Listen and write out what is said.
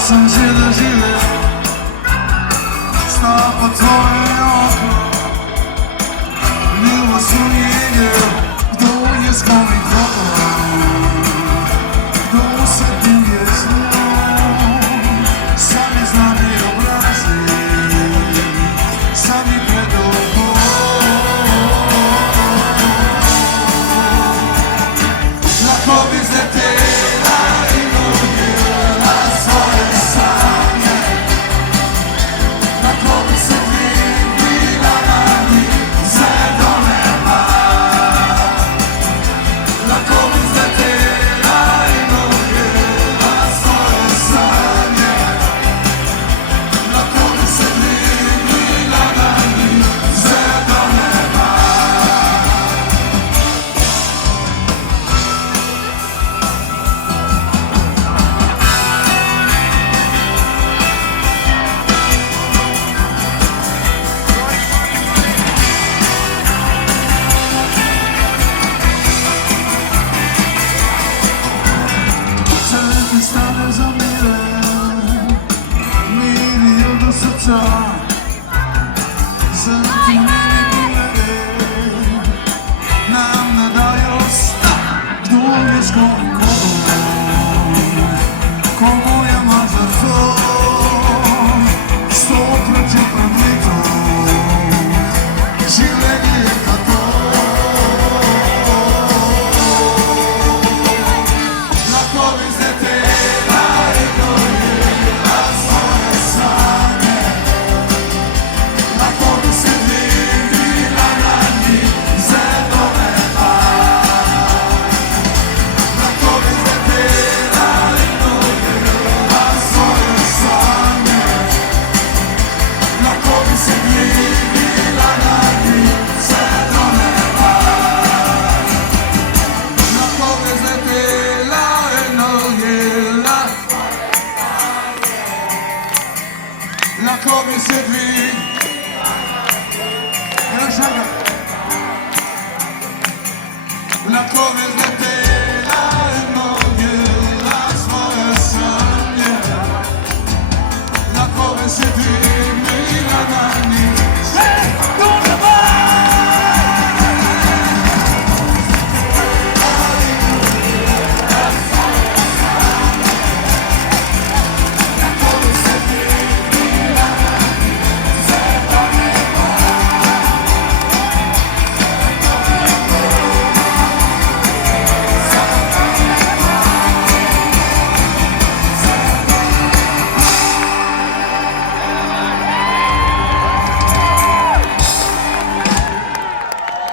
sam že doživel, sta pa tvoje oko, ljubo sem jedel, kdo je s kom in kako, kdo se ljubje z njo, sami znani obrazi, sami predolgo. Lahko bi zletela in ujela svoje sanje, lahko bi se dvignila na njih vse do neba. Lahko bi zletela in ujela svoje sanje, lahko bi se dvignila na njih vse do neba. Črke stane za mile, mirijo do srca, sentimenti poglede nam ne dajo sta, kdo je s kom, komu